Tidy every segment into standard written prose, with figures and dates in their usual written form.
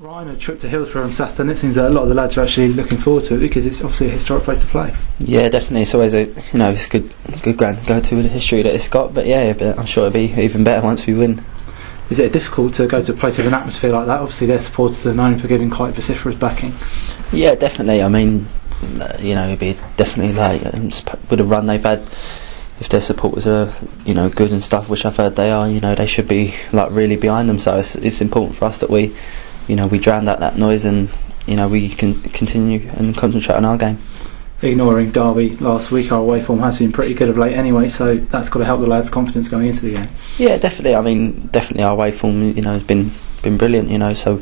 Ryan, a trip to Hillsborough on Saturday, and it seems that a lot of the lads are actually looking forward to it because it's obviously a historic place to play. Yeah, definitely. It's always it's a good ground to go to with the history that it's got. But yeah, I'm sure it'll be even better once we win. Is it difficult to go to a place with an atmosphere like that? Obviously, their supporters are known for giving quite vociferous backing. Yeah, definitely. I mean, it'd be definitely like with the run they've had. If their supporters are, good and stuff, which I've heard they are, they should be like really behind them. So it's important for us that we drown out that noise and we can continue and concentrate on our game. Ignoring Derby last week, our away form has been pretty good of late anyway, so that's got to help the lads' confidence going into the game. Yeah, definitely. I mean, definitely our away form, has been brilliant. So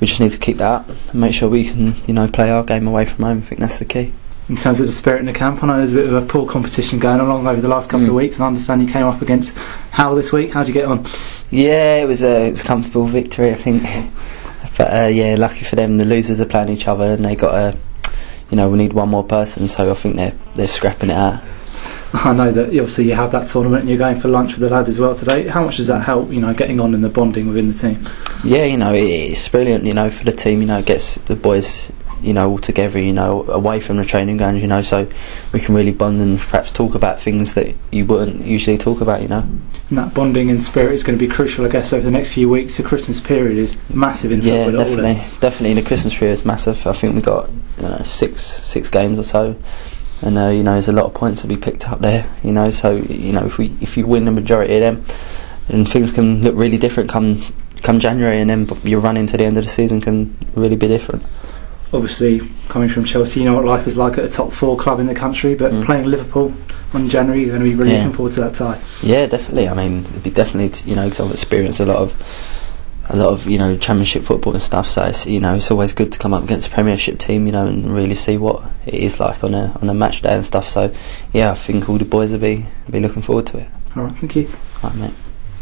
we just need to keep that up and make sure we can, play our game away from home. I think that's the key. In terms of the spirit in the camp, I know there's a bit of a poor competition going along over the last couple of weeks, and I understand you came up against Hull this week. How'd you get on? Yeah, it was a comfortable victory, I think. But lucky for them, the losers are playing each other, and they got we need one more person, so I think they're scrapping it out. I know that obviously you have that tournament and you're going for lunch with the lads as well today. How much does that help, getting on and the bonding within the team? Yeah, it's brilliant, for the team, it gets the boys, all together, away from the training grounds, so we can really bond and perhaps talk about things that you wouldn't usually talk about, And that bonding and spirit is going to be crucial, I guess, over the next few weeks. The Christmas period is massive in football. Yeah, definitely. The Christmas period is massive. I think we got six games or so, and there's a lot of points to be picked up there. So if you win the majority of them, then things can look really different come January, and then your run into the end of the season can really be different. Obviously, coming from Chelsea, you know what life is like at a top 4 club in the country, but playing Liverpool on January, you're going to be really looking forward to that tie. Yeah, definitely. I mean, it'd be definitely, because I've experienced a lot of Championship football and stuff. So it's always good to come up against a Premiership team, and really see what it is like on a match day and stuff. So yeah, I think all the boys will be looking forward to it. All right, thank you. All right, mate.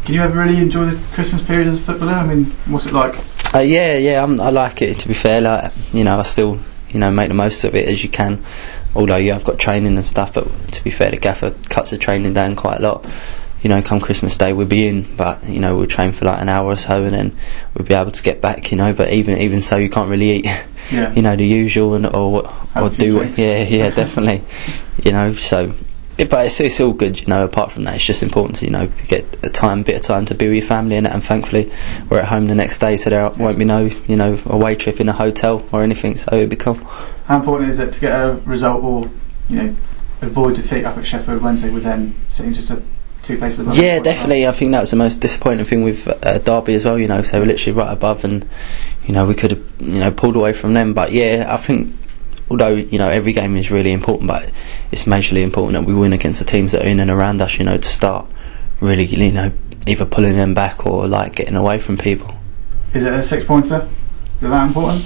Can you ever really enjoy the Christmas period as a footballer? I mean, what's it like? I like it. To be fair, I still make the most of it as you can. Although you have got training and stuff, but to be fair, the gaffer cuts the training down quite a lot. Come Christmas Day we'll be in, but we'll train for like an hour or so, and then we'll be able to get back. But even so, you can't really eat, the usual or do. Yeah, definitely. So. But it's all good, apart from that, it's just important to, get a bit of time to be with your family and thankfully we're at home the next day, so there won't be no, away trip in a hotel or anything, so it'll be cool. How important is it to get a result or, avoid defeat up at Sheffield Wednesday with them sitting just 2 places above? Yeah, definitely. I think that was the most disappointing thing with Derby as well, because they were literally right above and, we could have, pulled away from them, but yeah, I think although every game is really important, but it's majorly important that we win against the teams that are in and around us, to start really either pulling them back or getting away from people. Is it a 6-pointer? Is it that important?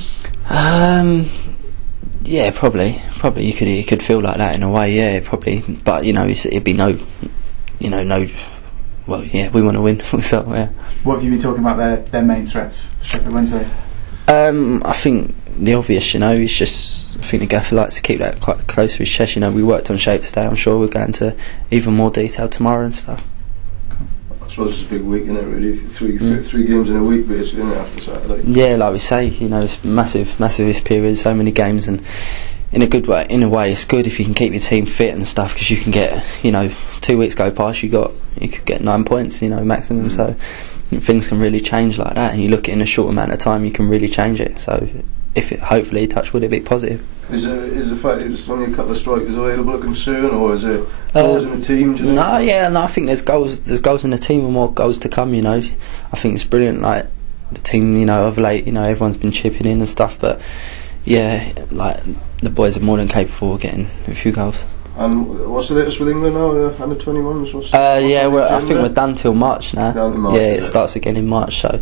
Yeah, probably you could feel like that in a way, yeah, probably, but it'd be no, well, yeah, we want to win. So yeah. What have you been talking about their main threats for Sheffield Wednesday? I think the obvious, it's just, I think the gaffer likes to keep that quite close to his chest. We worked on shape today. I'm sure we'll go into even more detail tomorrow and stuff. I suppose it's a big week, isn't it, really? Three games in a week, basically, isn't it, after Saturday? Yeah, like we say, it's massive this period, so many games, and in a way it's good if you can keep your team fit and stuff, because you can get, 2 weeks go past, you could get 9 points, maximum, so things can really change like that, and you look at it in a short amount of time, you can really change it, so if it, hopefully, touch wood, it'll be positive. Is the fact that there's only a couple of strikers available a concern, or is it goals in the team? I think there's goals in the team and more goals to come. I think it's brilliant. Like the team, of late, everyone's been chipping in and stuff. But yeah, the boys are more than capable of getting a few goals. And what's the latest with England now? Under 21s? I think we're done till March now. Down to March, it starts again in March. So.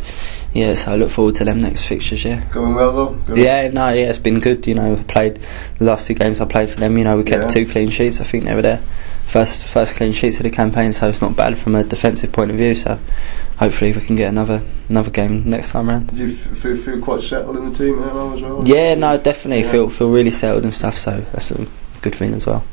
Yeah, so I look forward to them next fixtures, yeah. Going well though? It's been good, I played the last 2 games I played for them, we kept 2 clean sheets, I think they were their first clean sheets of the campaign, so it's not bad from a defensive point of view, so hopefully we can get another game next time round. Do you feel quite settled in the team now as well? Yeah, no, definitely, feel really settled and stuff, so that's a good thing as well.